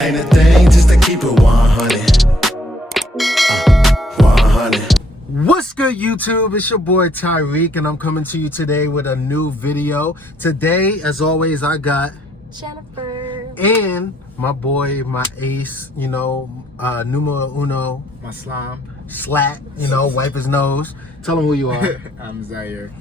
Ain't a thing just to keep it 100. 100. What's good, YouTube? It's your boy Tyreek, and I'm coming to you today with a new video. Today, as always, I got Jennifer and my boy, my ace, numero uno, My slime. Slat, wipe his nose. Tell him who you are. I'm Zaire.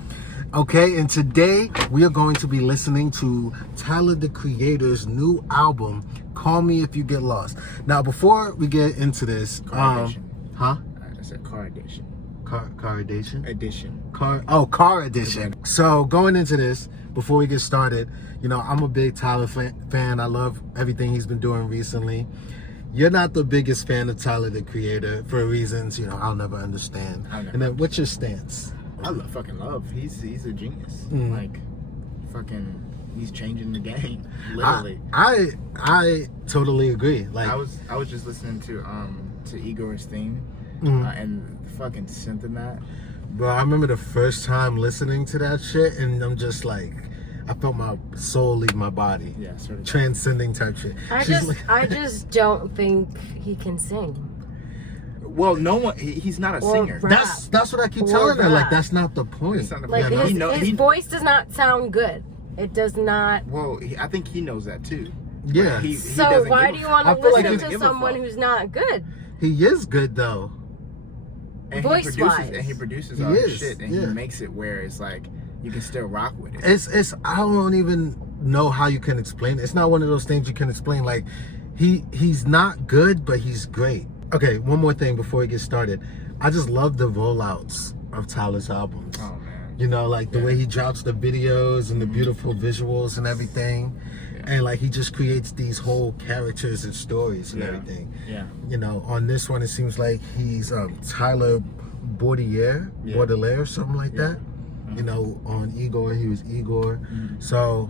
Okay, and today we are going to be listening to Tyler, the Creator's new album, Call Me If You Get Lost. Now, before we get into this, Car edition. Huh? I said car edition. Car edition? Edition. Car edition. So going into this, before we get started, I'm a big Tyler fan. I love everything he's been doing recently. You're not the biggest fan of Tyler, the Creator, for reasons, I'll never understand. And then what's your stance? I fucking love. He's a genius. Like, fucking, he's changing the game. Literally. I totally agree. Like, I was just listening to Igor's theme, and the fucking synth in that. Bro, I remember the first time listening to that shit, and I'm just like, I felt my soul leave my body. Yeah, sort of. Transcending type shit. I just don't think he can sing. Well, no one. He's not a singer. rap. That's what I keep telling her. Like, that's not the point. It's not the Like point. his voice does not sound good. It does not. Well, I think he knows that too. Yeah. Like, he So doesn't why give do a you want I to feel like listen he to doesn't give a someone fuck. who's not good? He is good though. And Voice-wise. he produces He all this is, shit, and yeah. he makes it where it's like you can still rock with it. It's I don't even know how you can explain it. It's not one of those things you can explain. Like, he's not good, but he's great. Okay, one more thing before we get started. I just love the rollouts of Tyler's albums. Oh man. Like the way he drops the videos and the beautiful visuals and everything. And like he just creates these whole characters and stories and everything. Yeah. On this one it seems like he's Tyler Baudelaire, something like that. On Igor he was Igor. So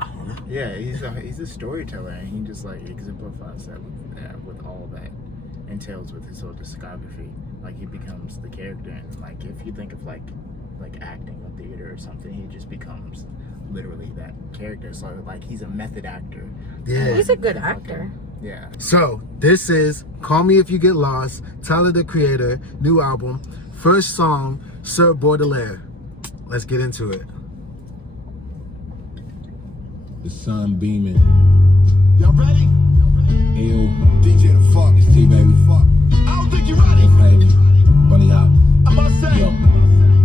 I don't know. Yeah, he's a storyteller, and he just like exemplifies that with all that entails with his whole discography. Like, he becomes the character, and like if you think of like acting or theater or something, he just becomes literally that character. So like he's a method actor. Yeah. He's a good actor. Yeah. So this is Call Me If You Get Lost, Tyler, the Creator, new album, first song, Sir Baudelaire. Let's get into it. The sun beaming. Y'all ready? Ew. DJ the fuck. It's T, baby. Fuck. I don't think you ready. Hey, baby. Bunny hop. I must say, Yo.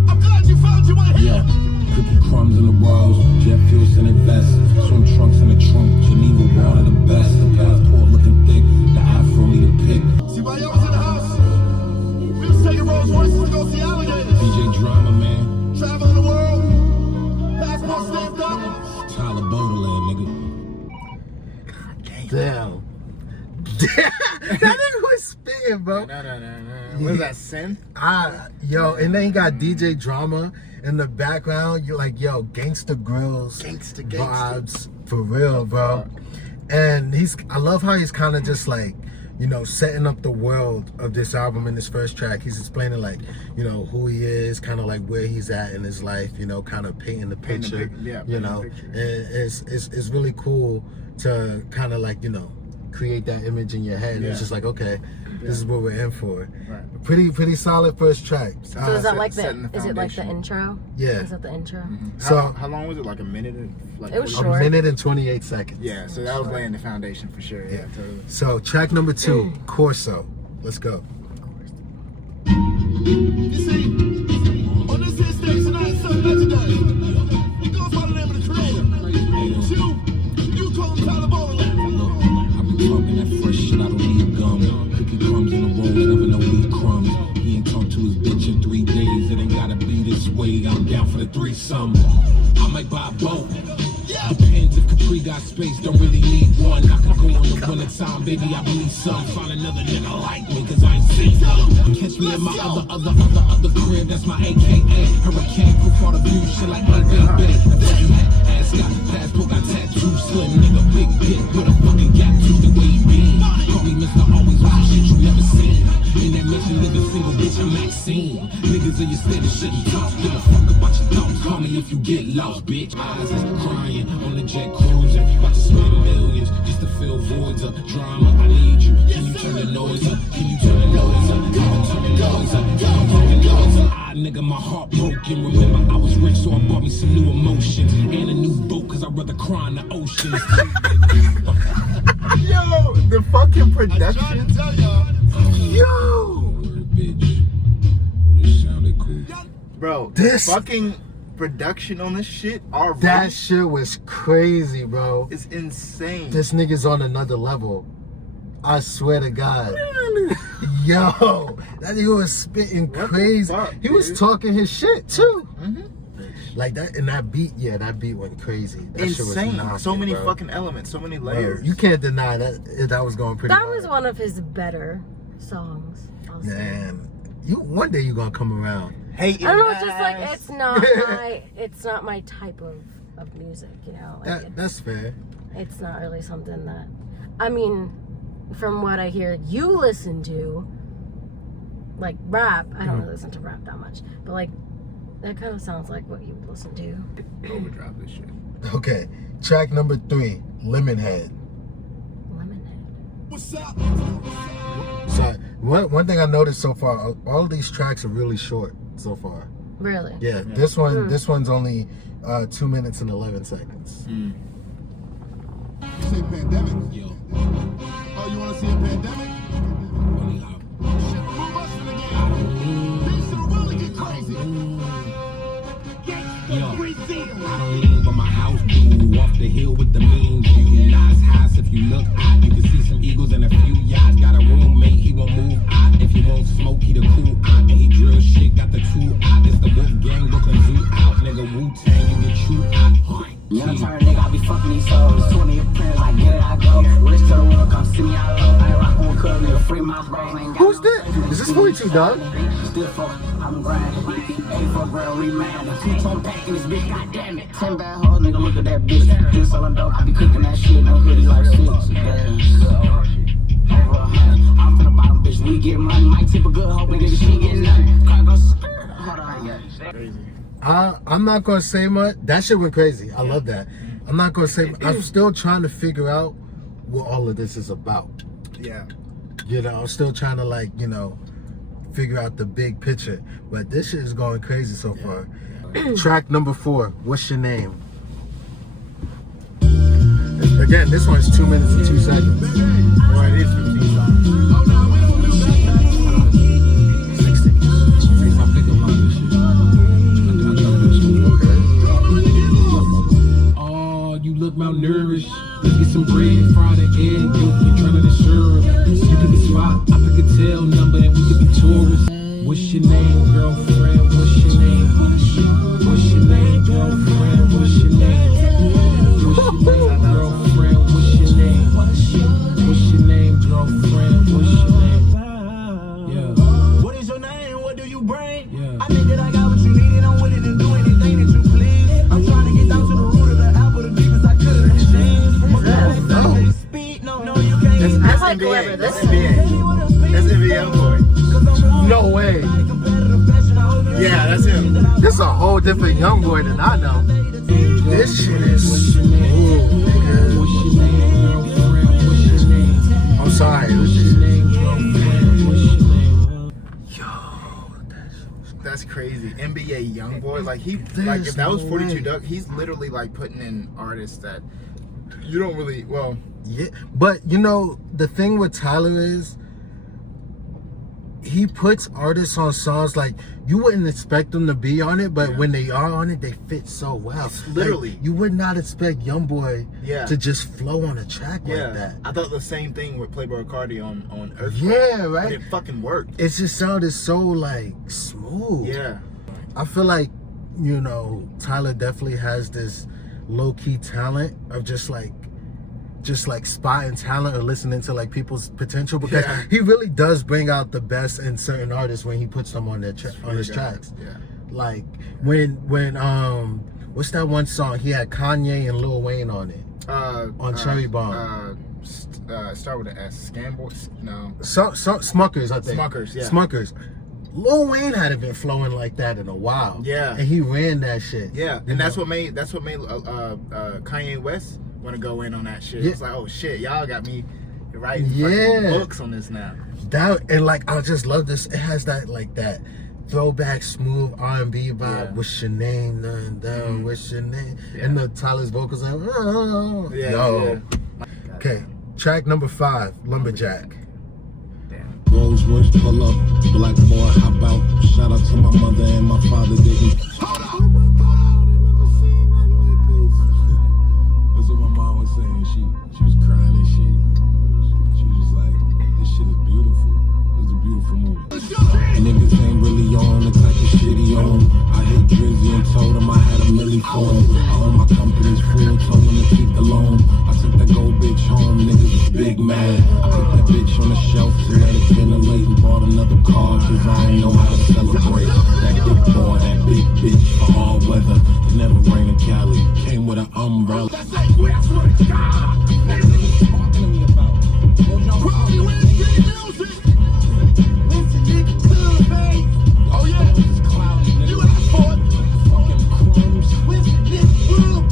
I'm glad you found you one here. Yeah. Cookie crumbs in the walls. Jet fuel scented vest. Swim trunks in the trunk. Geneva water the best. The passport looking thick. The afro need a pick. See, while y'all was in the house, we was taking Rolls Royces to go see alligators. DJ Drama, man. Traveling the world. Passport stamped up. Tyler Baudelaire, nigga. Damn. That nigga was spitting, bro. No. What is that, synth? And then you got DJ Drama in the background. You're like, yo, Gangsta Grills Gangsta. vibes for real, bro. And I love how he's kind of just like, setting up the world of this album in this first track. He's explaining like, who he is, kind of like where he's at in his life, kind of painting the picture. And it's really cool to kind of like, create that image in your head. And it's just like, okay, this is what we're in for. Right. Pretty solid first track. So is that like setting the is it like the foundation. intro? Yeah. Is that the intro? So How long was it? Like a minute? It was a short. minute and 28 seconds. Yeah, so that was laying the foundation for sure. Yeah, totally. So track number 2, Corso. Let's go. You see, on this here stage tonight, it's something legendary. It goes by the name of the creator. You call him Tyler Baudelaire. Look, I be talking that fresh shit, I don't need gum. Cookie crumbs in the rolls, never know weed crumbs. He ain't talked to his bitch in 3 days, it ain't gotta be this way. I'm down for the threesome. I might buy a boat. Depends if Capri got space, don't really need one. I can go on the winter time, baby, I believe some. Find another nigga like me, cause I ain't seen none. Catch me in my other crib, that's my AKA. Hurricane, proof all the view, shit like my baby. Ass got passport, got tattoo, slim nigga, big dick, with a fucking gap to the way he be. Call me Mr. Always with some shit you never seen. In that mission, living single, bitch, I'm Maxine. Niggas in your city shouldn't talk, give a fuck about your thoughts. Call me if you get lost, bitch. Eyes is crying on the jet cruising, about to spend millions just to feel voids up. Drama, I need you. Can you turn the noise up? Can you turn the noise up? Can you turn the noise up? Can you turn the noise up? Ah, nigga, my heart broken. Remember, I was rich, so I bought me some new emotions and a new boat, cause I'd rather cry in the ocean. Yo, the fucking I tried production. to tell y'all. Yo, Word, bitch. This sounded cool. Bro, This- fucking production on this shit already that shit was crazy, bro. is insane. This nigga's on another level. I swear to God. Yo, that nigga was spitting What the crazy. fuck, He was dude? talking his shit too. Mhm. Like that, and that beat, yeah, that beat went crazy. That shit was Insane. knocking, So many bro. fucking elements, so many Bro, layers. you can't deny that that was going pretty That hard. was one of his better songs. I'll say. Man, one day you gonna come around. Hating I don't know. It's just like ass. it's not my type of music. You know, like That's fair. it's not really something that. I mean, from what I hear, you listen to, like rap. I don't really listen to rap that much, but like that kind of sounds like what you would listen to. Overdrive this shit. Okay, track number 3, Lemonhead. Lemonhead. What's up? So one thing I noticed so far, all of these tracks are really short so far. Really? Yeah, this one's only 2 minutes and 11 seconds. You say pandemic? Yo, Oh, you want to see a pandemic? funny how. Shit, move us in the game. Things should really get crazy. Yo, I don't lean, but my house blew off the hill with the mean view. Nice house, if you look out, you can see some eagles and a few yachts. Got a roommate, he won't move out. If he won't smoke, he the cool out. And he drill shit, got the tool out. It's the Wolf Gang, Brooklyn Zoo out. Nigga, Wu-Tang, you get chewed out. Yeah, I'm turn nigga, I be fucking these hoes. 20 a print, I get it, I go. Rich to the world, come see me, I love. I ain't rock on cuz, nigga, free my bros. Ain't got Who's no this? savings. Is this 42 Dog? Still fuck, I'm grinding. 84 grand remand. 2-ton pack in this bitch, goddamn it. 10 bad hoes, nigga, look at that bitch. Still selling dope, I be cooking that shit. No hoodie like 6. I'm from the bottom, bitch, we get money. Might tip a good hope, nigga, she get nothing. Car go skirt. Hold on. Crazy. I'm not gonna say much. That shit went crazy. I love that. I'm not gonna say. I'm still trying to figure out what all of this is about. Yeah. You know, I'm still trying to like, figure out the big picture. But this shit is going crazy so far. Track number 4, What's Your Name? Again, this one's 2 minutes and 2 seconds. Or it is 15 songs. Oh, no, we don't do that. 60. See if I pick up on this shit. I drop that shit. Oh, you look malnourished. Let's get some bread, fried an egg, yolk, you tryna to syrup. You pick a spot, I pick a tail number, and we could be tourists. What's your name, girlfriend? What's your name? What's your name, girlfriend? What's your name? What's your name, girlfriend? What's your name? What's your name, girlfriend? What's your name? Yeah, What is your name? What do you bring? yeah. I think that I got what you need and I'm willing to do anything that you please. I'm trying to get down to the root of the apple, the deepest I could have exchanged. No. Speed, no, you can't. I like NBA. whoever That's this is. NBA. That's NBA boy. No way. Yeah, that's him. This is a whole different young boy than I know. This shit is smooth, nigga. What's your name, girlfriend? What's your name? I'm sorry. What's your name, girlfriend? What's your name? That's crazy. NBA young boy. Like There's if that was no 42 way. Duck, he's literally like putting in artists that you don't really. Well, Yeah, but the thing with Tyler is he puts artists on songs like you wouldn't expect them to be on it, but when they are on it, they fit so well. Literally. Like, you would not expect YoungBoy Yeah. to just flow on a track yeah. like that. I thought the same thing with Playboy Cardi on Earth. Yeah, But right. it fucking worked. It just sounded so like smooth. Yeah. I feel like Tyler definitely has this low key talent of just like spotting talent or listening to like people's potential, because Yeah. he really does bring out the best in certain artists when he puts them on on his Yeah. tracks. Yeah. Like when what's that one song he had Kanye and Lil Wayne on it? On Cherry Bomb. Start with an S. Scamboy? No. Smuckers, I think. Smuckers, yeah. Smuckers. Lil Wayne hadn't been flowing like that in a while. Yeah. And he ran that shit. Yeah. And that's what made Kanye West want to go in on that shit. Yeah. It's like, oh shit, y'all got me writing Yeah. fucking books on this now. That and like I just love this. It has that like that throwback smooth R&B vibe. Yeah. What's your name? None down. What's your name? Yeah. And the Tyler's vocals like, oh. Yeah, Yo. yeah. Okay, track number 5, Lumberjack. Damn. Rolls Royce pull up, black boy hop out. Shout out to my mother and my father didn't. That's what my mom was saying. She was crying and shit. She was just like, this shit is beautiful. It was a beautiful movie. Niggas ain't really on the type of shit he on. I hit Drizzy and told him I had a milli for him. I own my company's full, told him to keep the loan. I took that gold bitch home, niggas was big mad. I put that bitch on the shelf to let it ventilate and bought another car cause I ain't know how to celebrate. That big boy, that big bitch for all weather. It never rained in Cali, came with an umbrella. Oh yeah, you asked for it.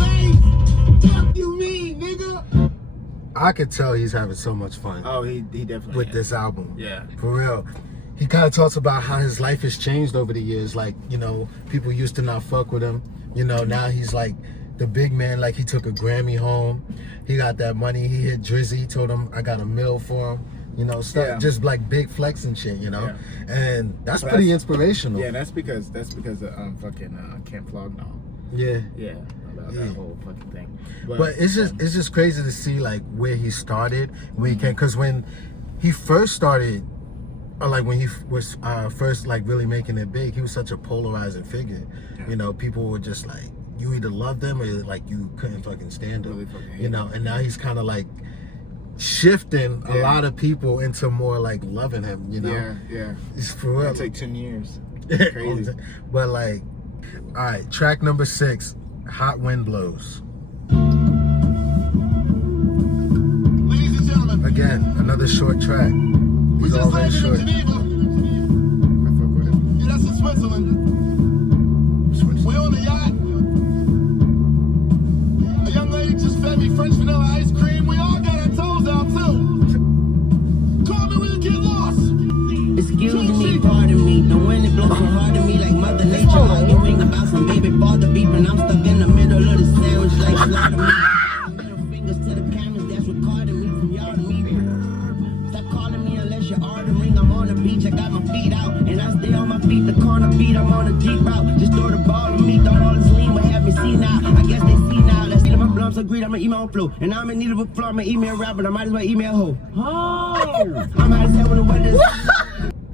Fuck you mean, nigga? I could tell he's having so much fun Oh, he definitely with is. this album. Yeah. For real. He kind of talks about how his life has changed over the years. Like, you know, people used to not fuck with him. You know, now he's like the big man. Like, he took a Grammy home. He got that money. He hit Drizzy, told him I got a mill for him. You know, stuff, Yeah. just like big flex and shit, you know? Yeah. And that's But pretty that's- inspirational. Yeah, that's because of fucking Camp Flognaw. Yeah. Yeah, about Yeah. that whole fucking thing. But it's just crazy to see like where he started, where he came, because when he first started, or like when he was first like really making it big, he was such a polarizing figure. Yeah. You know, people were just like, you either loved them or like you couldn't fucking stand him. Really fucking hate You know, and now he's kind of like shifting a Yeah. lot of people into more like loving him. You know, yeah. it's for real. It'll take 10 years. Crazy. But like, all right, track number 6, Hot Wind Blows. Ladies and gentlemen, Again, another short track. we These are all just very landed in short. Geneva. I fuck with it. Yeah, that's in Switzerland. We on a yacht. A young lady just fed me French vanilla ice cream. We all got our toes out too. Call me when you get lost. Excuse me, pardon me. The wind it blows so hard to me like Mother Nature arguing about some baby father beeping. I'm stuck in the middle of the sandwich like slaughter me. Middle fingers to the cameras that's recording me from y'all to me. Stop calling me unless you're ordering. I'm on the beach, I got my feet out, and I stay on my feet. The corner beat, I'm on a deep route. Just throw the ball to me. Thought all this lean would have me see now. I guess they see now. Let's see my blunts agreed. I'ma eat my own flow, and I'm in need of a flow. I'ma eat me a rap, but I might as well eat me a hoe. Oh, I'm out of hell when the weather's.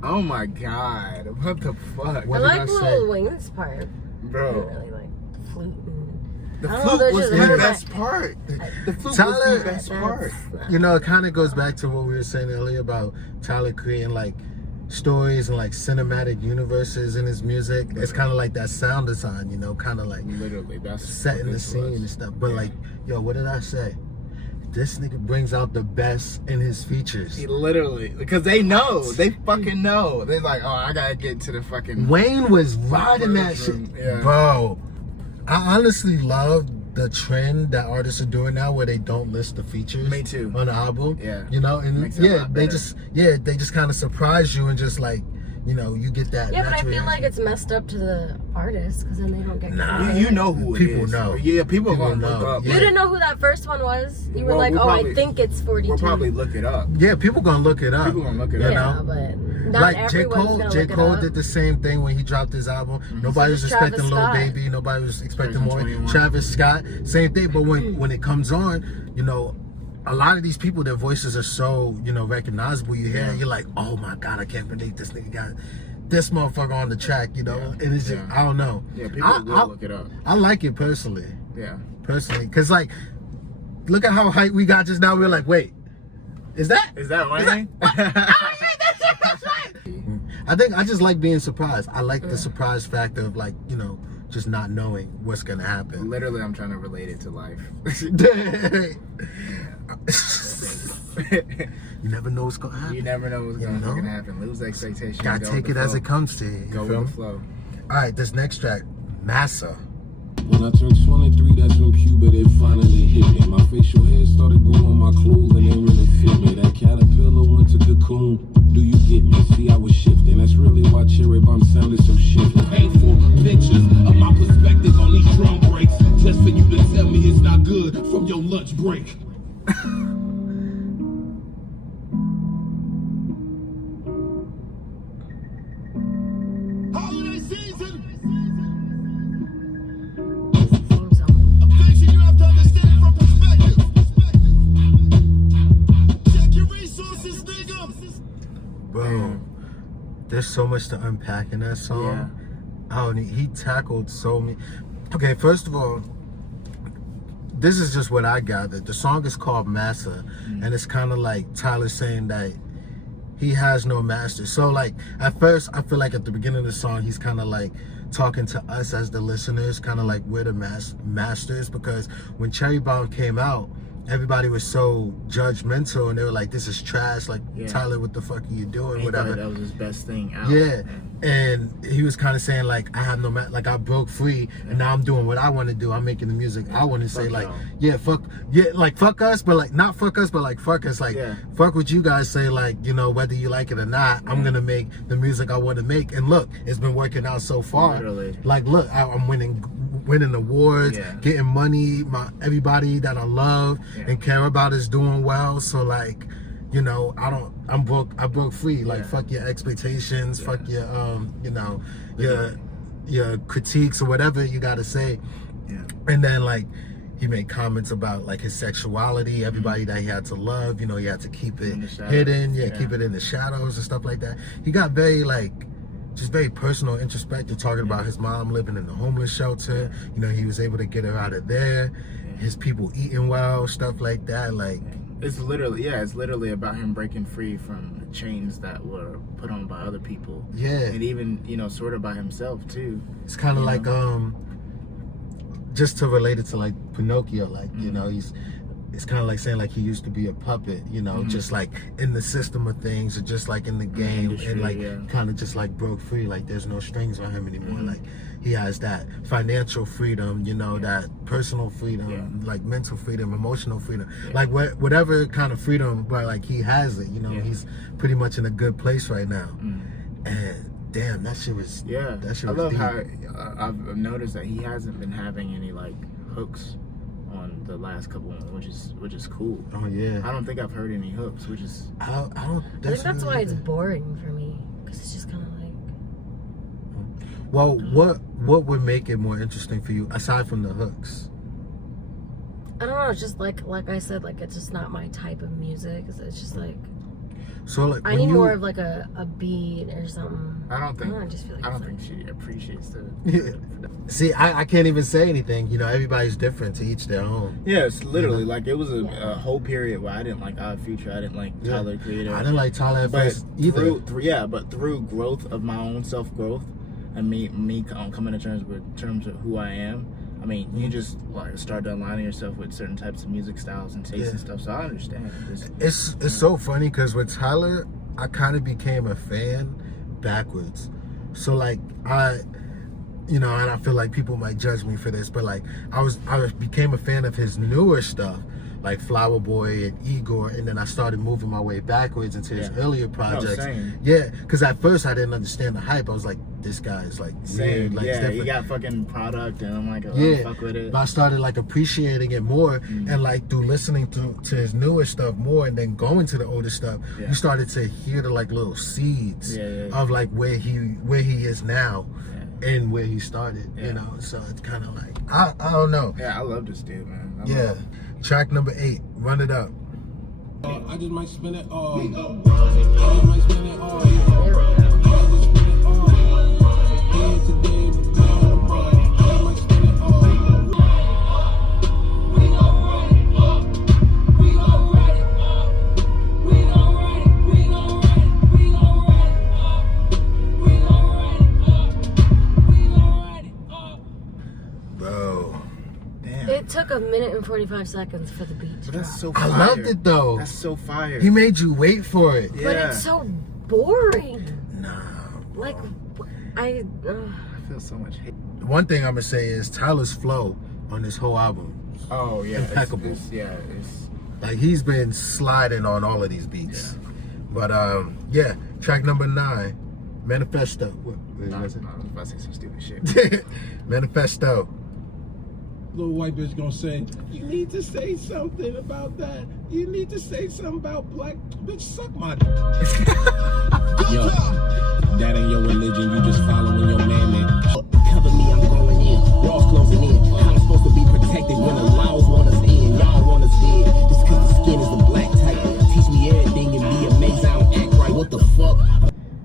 Oh my god. What the fuck? What I did like I say? Lil Wayne's part. I Bro. really like the flute and The I don't know, flute there's was just the part of best part. The flute Tyler- was the best part. You know, it kind of goes back to what we were saying earlier about Tyler creating like stories and like cinematic universes in his music. It's kind of like that sound design, you know, kind of like Literally, that's setting what the this scene was. and stuff. But like, yo, what did I say? This nigga brings out the best in his features. He literally, because they know, they fucking know. They're like, oh, I gotta get to the fucking. Wayne was riding that shit, Yeah. bro. I honestly love the trend that artists are doing now, where they don't list the features. Me too. On the album. Yeah. You know, and Makes it a yeah, lot they better. just kind of surprise you and just like, you know, you get that. yeah, but I natural feel like reaction. it's messed up to the artists because then they don't get Nah. credit. You know who it is. People know. Yeah, people People gonna look know. up. You Yeah. didn't know who that first one was. You were Well, like, we'll oh, I probably- think it's 42. We'll probably look it up. Yeah, people gonna look it up. People gonna look it you up. yeah, know? but not Like J. everyone's Cole, gonna J. look it Cole up. did the same thing when he dropped his album. Nobody was Travis expecting Lil Scott. Baby. Nobody was expecting more. 21. Travis Scott, same thing. But when it comes on, you know, a lot of these people, their voices are so, you know, recognizable. You hear it, you're like, oh my God, I can't believe this nigga got this motherfucker on the track, you know? And it's just, I don't know. Yeah, people will look it up. I like it personally. Yeah. Because, like, look at how hype we got just now. We're like, wait, is that? Is that Wayne? I think I just like being surprised. I like the surprise factor of, like, you know, just not knowing what's gonna happen. Literally, I'm trying to relate it to life. You never know what's gonna happen. You never know what's You gonna know? fucking happen. Lose expectations. Gotta go take with it the as flow. it comes to you. Go feel with the me? flow. All right, this next track, Massa. When I turned 23, that's when puberty finally hit me. My facial hair started growing, my clothing ain't really fit me. That caterpillar went to cocoon. Do you get me? See, I was shifting. That's really why cherry bomb sounded so shifty. Painful pictures of my perspective on these drum breaks. Just for you to tell me it's not good from your lunch break. Holiday season. Theme song. Affection, you have to understand it from perspective. Check your resources, nigga. Bro, there's so much to unpack in that song. He tackled so many. Okay, first of all, this is just what I gathered. The song is called Master, and it's kind of like Tyler saying that he has no master. So like at first, I feel like at the beginning of the song, he's kind of like talking to us as the listeners, kind of like we're the masters, because when Cherry Bomb came out, everybody was so judgmental and they were like, this is trash, like Tyler, what the fuck are you doing? He Whatever. thought that was his best thing out. Yeah. And he was kind of saying like, I have no like I broke free and now I'm doing what I want to do. I'm making the music I want to say. Like, fuck us, but like not fuck us, but like fuck us. Like fuck what you guys say, like, you know, whether you like it or not, I'm gonna make the music I want to make. And look, it's been working out so far. Literally. Like, look, I'm winning awards, getting money, everybody that I love and care about is doing well. So like, you know, I broke free. Like, fuck your expectations, fuck your you know, your critiques or whatever you gotta say. And then like he made comments about like his sexuality, everybody that he had to love, you know, he had to keep it hidden, keep it in the shadows and stuff like that. He got very like just very personal, introspective, talking about his mom living in the homeless shelter. You know, he was able to get her out of there. His people eating well, stuff like that. Like, it's literally about him breaking free from chains that were put on by other people. Yeah. And even, you know, sort of by himself too. It's kind of like, just to relate it to like Pinocchio, like, you know, it's kind of like saying like he used to be a puppet, you know, just like in the system of things, or just like in the game, and like kind of just like broke free. Like there's no strings on him anymore. Like he has that financial freedom, you know, that personal freedom, like mental freedom, emotional freedom, like whatever kind of freedom, but like he has it, you know. He's pretty much in a good place right now. And damn, that shit was that shit was deep. How I've noticed that he hasn't been having any like hooks on the last couple ones, which is cool. Oh yeah. I don't think I've heard any hooks, which is I don't I think that's why it's boring for me, because it's just kind of like. Well, what would make it more interesting for you aside from the hooks? I don't know. It's just like I said, like it's just not my type of music. It's just like. So like I need more of like a beat or something. I just feel like I don't think she appreciates the See, I can't even say anything. You know, everybody's different, to each their own. Yeah, it's literally like it was a whole period where I didn't like Odd Future, I didn't like Tyler Creator. I didn't like Tyler at first either. But through growth of my own self growth and me coming to terms of who I am. I mean, you just like start aligning yourself with certain types of music styles and tastes and stuff. So I understand. It's so funny because with Tyler, I kind of became a fan backwards. So like you know, and I feel like people might judge me for this, but like I became a fan of his newer stuff, like Flower Boy and Igor, and then I started moving my way backwards into his earlier projects. Because at first I didn't understand the hype. I was like, this guy is like weird, like he got fucking product, and I'm like, oh, fuck with it. But I started like appreciating it more, and like through listening to his newer stuff more, and then going to the older stuff, you started to hear the like little seeds of like where he is now. And where he started, you know, so it's kind of like I don't know. Yeah, I love this dude, man. Track number 8, Run It Up. I just might spin it all. I just might spin it all. I just spin it all. Here today, but tomorrow. I might spin it all. We gon' run it up. We gon' run it up. We gon' run it. We gon' run it. We gon' run it up. We gon' run it up. We gon' run it up. Bro. It took 1 minute and 45 seconds for the beat to drop. That's so fire. I loved it though. That's so fire. He made you wait for it. But it's so boring. Nah. Like, I feel so much hate. One thing I'm gonna say is Tyler's flow on this whole album. Oh yeah, Impeccable. It's Like he's been sliding on all of these beats. But yeah, track number 9, Manifesto. I was about to say some stupid shit. Manifesto. Little white bitch gonna say, you need to say something about that. You need to say something about black. Bitch, suck my Yo, that ain't your religion. You just following your man. Cover me, I'm going in. Walls closing in. How I'm supposed to be protected when the laws want us in. Y'all want us dead. Just cause the skin is the black type. Teach me everything and be amazed. I don't act right. What the fuck?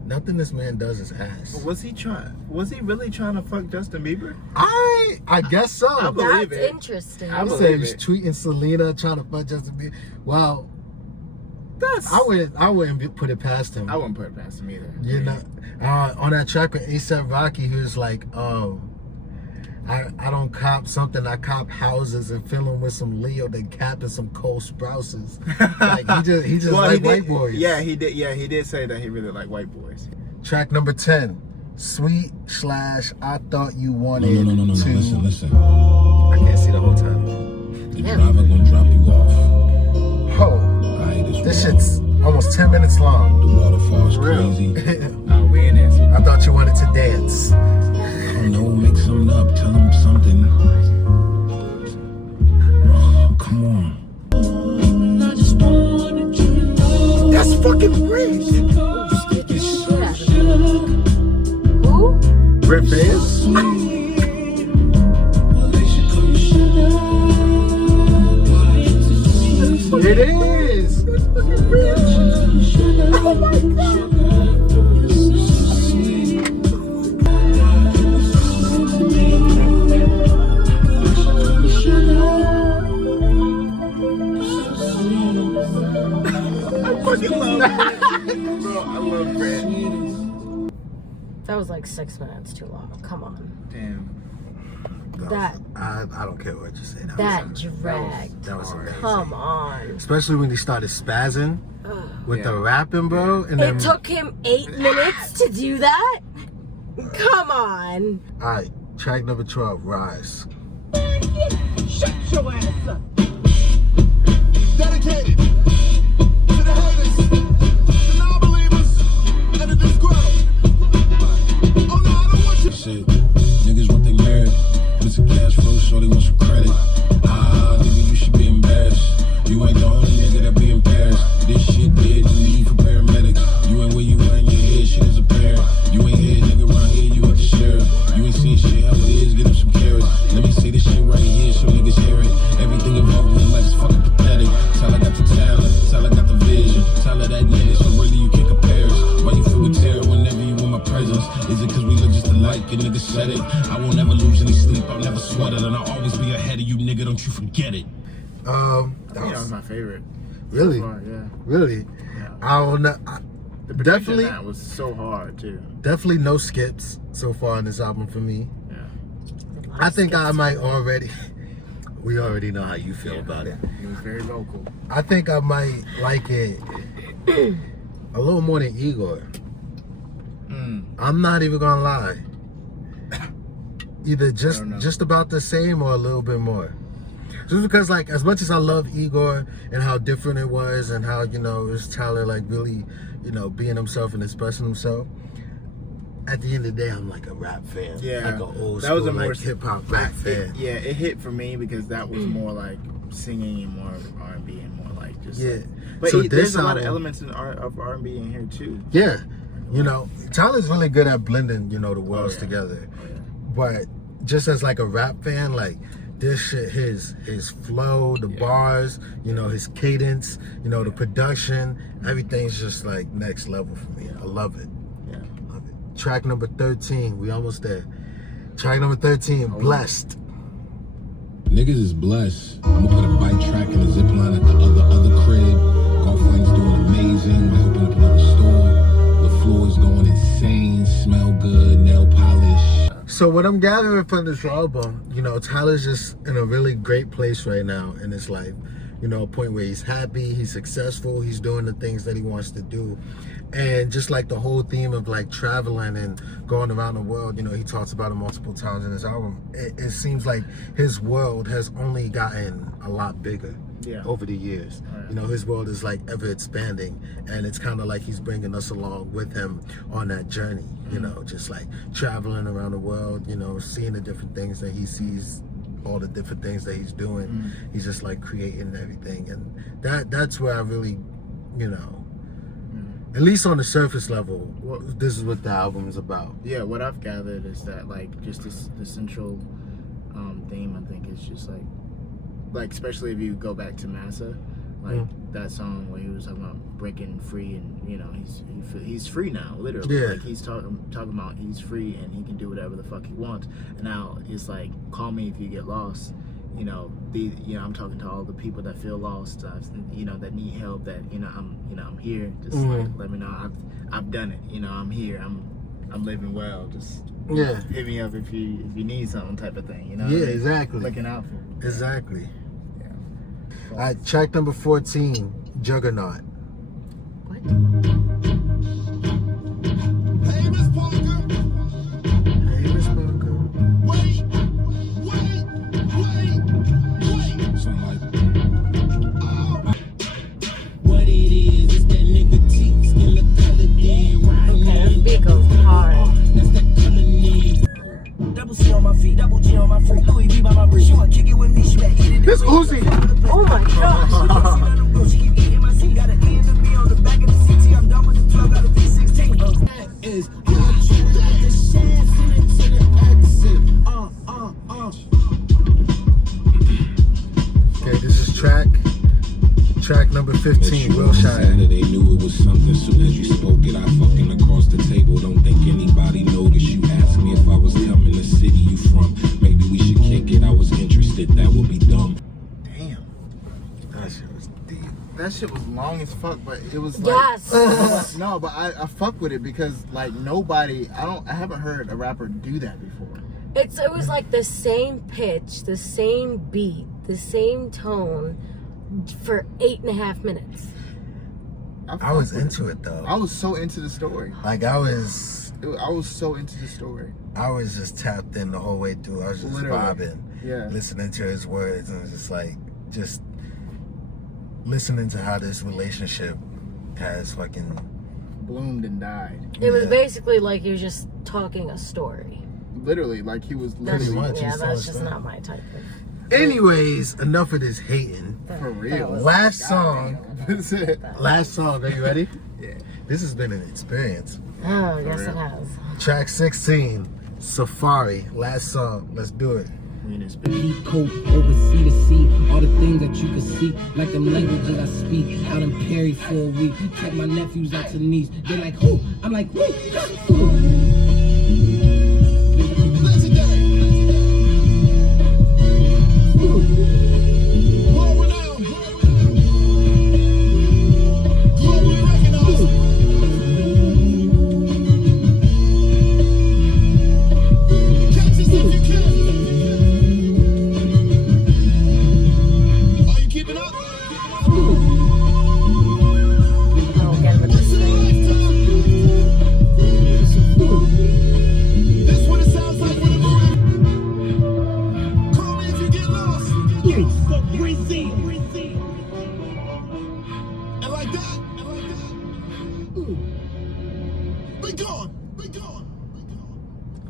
Nothing this man does is ass. Was he really trying to fuck Justin Bieber? I guess so. I believe That's it. interesting. I He believe said he's it. tweeting Selena, trying to fuck Justin Bieber. Well, I wouldn't put it past him. I wouldn't put it past him either. You know, on that track with A$AP Rocky, he was like, I don't cop something, I cop houses and fill them with some Leo, then cap and some Cole Sprouses. Like he just Well, like white boys. Yeah, he did. Yeah, he did say that he really liked white boys. Track number 10, Sweet / I Thought You Wanted No. to. Listen. I can't see the whole time. The driver gonna drop you off. Oh, Alright, this shit's almost 10 minutes long. The waterfall's Real. crazy. We in this. I thought you wanted to dance. I don't know, make something up, tell him something. Come on. That's fucking great. Who? Brit Fayes? It is. Oh my god. Bro, I love Brad. That was like 6 minutes too long. Come on. Damn. I don't care what you say. That dragged. That was amazing. Come on. Especially when he started spazzing with the rapping, bro. And then, It took him 8 minutes to do that? Come on. all right, track number 12, Rise. Shut your ass up. Dedicated to the haters, the non-believers, and the disgruntled. Oh no, I don't want you. Shit, niggas want they merit. It's a cash flow, so they want some credit. Nigga, you should be embarrassed. You ain't the only nigga that be embarrassed. This shit did need for paramedics. You ain't where you at in your head, shit is apparent. You ain't here, nigga, around here, you at the sheriff. You ain't seen shit how it is, get him some carrots. Let me say this shit right here so niggas hear it. Everything involved in your life is fucking pathetic. Tyler got the talent, Tyler got the vision. Tyler that nigga, so really you can't compare us. Why you feel with terror whenever you in my presence? Is it cause we look just alike? Your nigga said it. I won't never lose any sleep, I'll never sweat it. And I'll always be ahead of you, nigga, don't you forget it. That was my favorite. Really? So far, yeah. Really? Yeah. I don't know. The production Definitely. on that was so hard too. Definitely no skips so far in this album for me. Yeah. I think I might already. We already know how you feel about it. He was very vocal. I think I might like it a little more than Igor. I'm not even gonna lie. Either just about the same or a little bit more. Just because, like, as much as I love Igor and how different it was and how, you know, it was Tyler, like, really, you know, being himself and expressing himself, at the end of the day, I'm like a rap fan. Yeah. Like an old That school, was a more like, hip-hop rap fan. It hit for me because that was more like singing and more R&B and more like just. Yeah. But So there's this a lot of album- elements of R&B in here too. Yeah. You know, Tyler's really good at blending, you know, the worlds yeah. together. Oh, yeah. But just as like a rap fan, like this shit, his flow, the bars, you know, his cadence, you know, the production, everything's just like next level for me. I love it. Yeah. Love it. Track number 13, we almost there. Track number 13, Blessed. Niggas is blessed. I'm gonna put a bike track in a zip line at the other crib. Golf Lane's doing amazing. Might open up another store. The floor is going insane. Smell good. Nail polish. So what I'm gathering from this album, you know, Tyler's just in a really great place right now in his life. you know, a point where he's happy, he's successful, he's doing the things that he wants to do. And just like the whole theme of like traveling and going around the world, you know, he talks about it multiple times in his album. It seems like his world has only gotten a lot bigger over the years. You know, his world is like ever expanding, and it's kind of like he's bringing us along with him on that journey, you know, just like traveling around the world, you know, seeing the different things that he sees, all the different things that he's doing. He's just like creating everything, and that's where I really, you know, at least on the surface level, this is what the album is about. Yeah, what I've gathered is that like just the central theme, I think, is just like especially if you go back to Massa, like that song where he was talking about breaking free, and you know he's free now, literally. Yeah. Like he's talking about he's free and he can do whatever the fuck he wants. And now it's like, call me if you get lost. You know, I'm talking to all the people that feel lost, you know, that need help, that, you know, I'm here. Just like, let me know I've done it. You know, I'm here. I'm living well. Just hit me up if you need something, type of thing. You know. Yeah, exactly. Looking out for. Exactly. Yeah. All right, track number 14, Juggernaut. What? Hey, Miss Parker. Hey, Miss Parker. Wait. What it is, it's that nigga T, skin the color dead. Okay, this beat goes hard. That's that color name. Double C on my feet, double G on my feet, Louis V by my wrist. She wanna kick it with me, she back eat it. This Uzi. Oh my gosh. She keep eating my seat, got an E and a B on the back of the CT. I'm done with the 12, got a V16. That is hard to got the shaft into the exit. Okay, this is track number 15, Will Shine. Saturday knew it was something. Soon as you spoke it, I fucking across the table. Don't think anybody noticed. You asked me if I was coming to city you from. Maybe we should kick it. I was interested. That would be dumb. Damn. That shit was deep. That shit was long as fuck, but it was like, Yes. no, but I fuck with it because like nobody, I haven't heard a rapper do that before. It was like the same pitch, the same beat, the same tone for 8.5 minutes. I was into it though. I was so into the story. Like I was so into the story. I was just tapped in the whole way through. I was just Literally. vibing, listening to his words, and just like listening to how this relationship has fucking Bloomed and died. It was basically like he was just talking a story. Literally, like he was That's, Pretty much, yeah, it's all that's just stuff. not my type of. Anyways, enough of this hating. for real. Last song. That's it. Last song. Are you ready? Yeah. This has been an experience. Oh, yes, it has. Track 16, Safari. Last song. Let's do it. Deep coat, oversee the sea, all the things that you can see, like them languages I speak, out in Perry for a week. Take my nephews out to Nice, they're like, who? I'm like, who?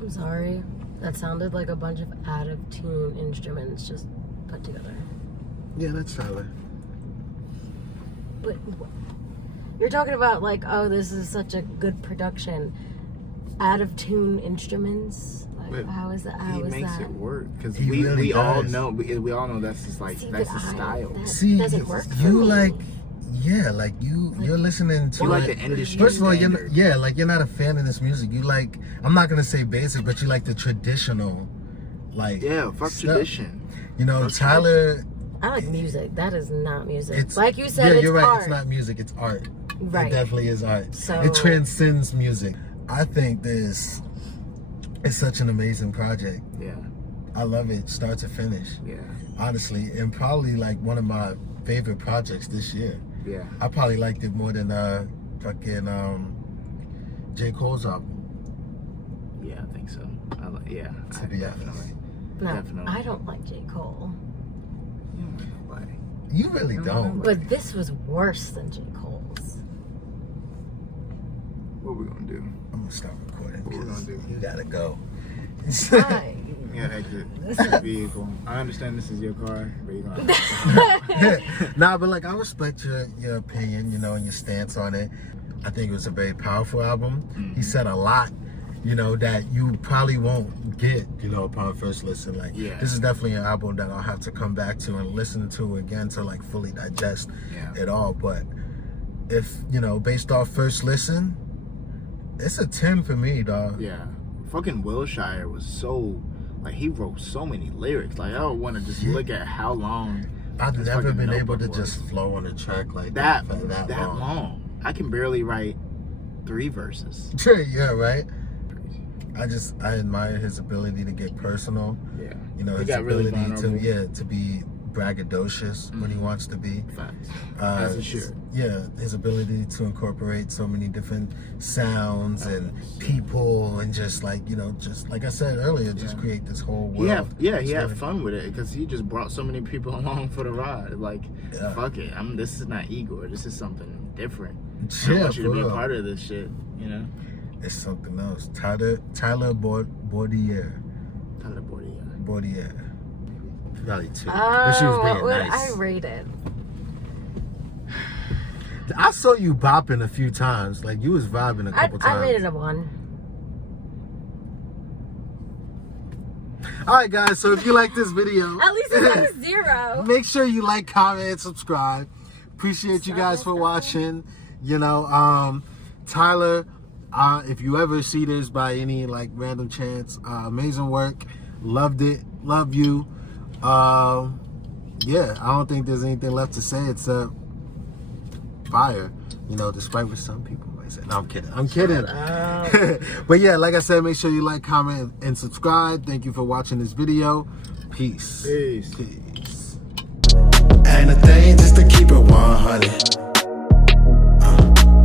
I'm sorry. That sounded like a bunch of out-of-tune instruments just put together. Yeah, that's Tyler. But you're talking about like, oh, this is such a good production. Out-of-tune instruments. Like, how is that? How He is makes that? it work because He we really all does. know we all know that's just like See, that's but his style. That See, doesn't work for you me. like, yeah, like you're listening to You like it. the industry First of all, standard. you're not a fan of this music. You like, I'm not gonna say basic, but you like the traditional, like Yeah, fuck stuff. tradition. You know, Fuck Tyler. I like music. That is not music. It's Like you said, yeah, it's you're right. art. It's not music. It's art. Right. It definitely is art. So- it transcends music. I think this is such an amazing project. Yeah, I love it, start to finish. yeah. Honestly, and probably like one of my favorite projects this year. Yeah. I probably liked it more than fucking J. Cole's album. Yeah, I think so. Yeah, To be honest. definitely. No, Definitely. I don't like J. Cole. You don't know nobody. You really don't. But this was worse than J. Cole's. What we gonna do? I'm gonna stop recording What we because gonna do? you gotta go. Why? Yeah, exit vehicle. I understand this is your car, but you're gonna. Nah, but like I respect your opinion, you know, and your stance on it. I think it was a very powerful album. Mm-hmm. He said a lot, you know, that you probably won't get, you know, upon first listen. Like, Yeah. this is definitely an album that I'll have to come back to and listen to again to like fully digest Yeah. it all. But if, you know, based off first listen, it's a 10 for me, dog. Yeah, fucking Wilshire was so like he wrote so many lyrics. Like I don't want to just look at how long. I've this never fucking been able to notebook was. just flow on a track like that for that long. I can barely write 3 verses. Yeah, right. I admire his ability to get personal. Yeah, You know, He his got really ability vulnerable. to be braggadocious when he wants to be. Facts. As it should. Yeah, his ability to incorporate so many different sounds and people and just like, you know, just like I said earlier, just Yeah. create this whole world. He had story. fun with it because he just brought so many people along for the ride. Like, Yeah. fuck it. This is not Igor. This is something different. I Yeah, want you to for be a real. part of this shit. You know, It's something else. Tyler Bordier. Tyler Bordier. Bordier. Probably 2. Oh, If she was being what would nice. I rate it? I saw you bopping a few times. Like, you was vibing a couple I times. rated a 1. All right, guys. So if you like this video, At least it's not a 0. make sure you like, comment, and subscribe. Appreciate you guys for watching. You know, Tyler, if you ever see this by any like random chance, amazing work. Loved it. Love you. Yeah, I don't think there's anything left to say except fire. You know, despite what some people might say. No, I'm kidding. I'm kidding. But yeah, like I said, make sure you like, comment, and subscribe. Thank you for watching this video. Peace. Peace. Peace. Ain't a thing just to keep it 100.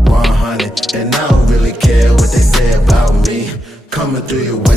100. And I don't really care what they say about me. Coming through your window.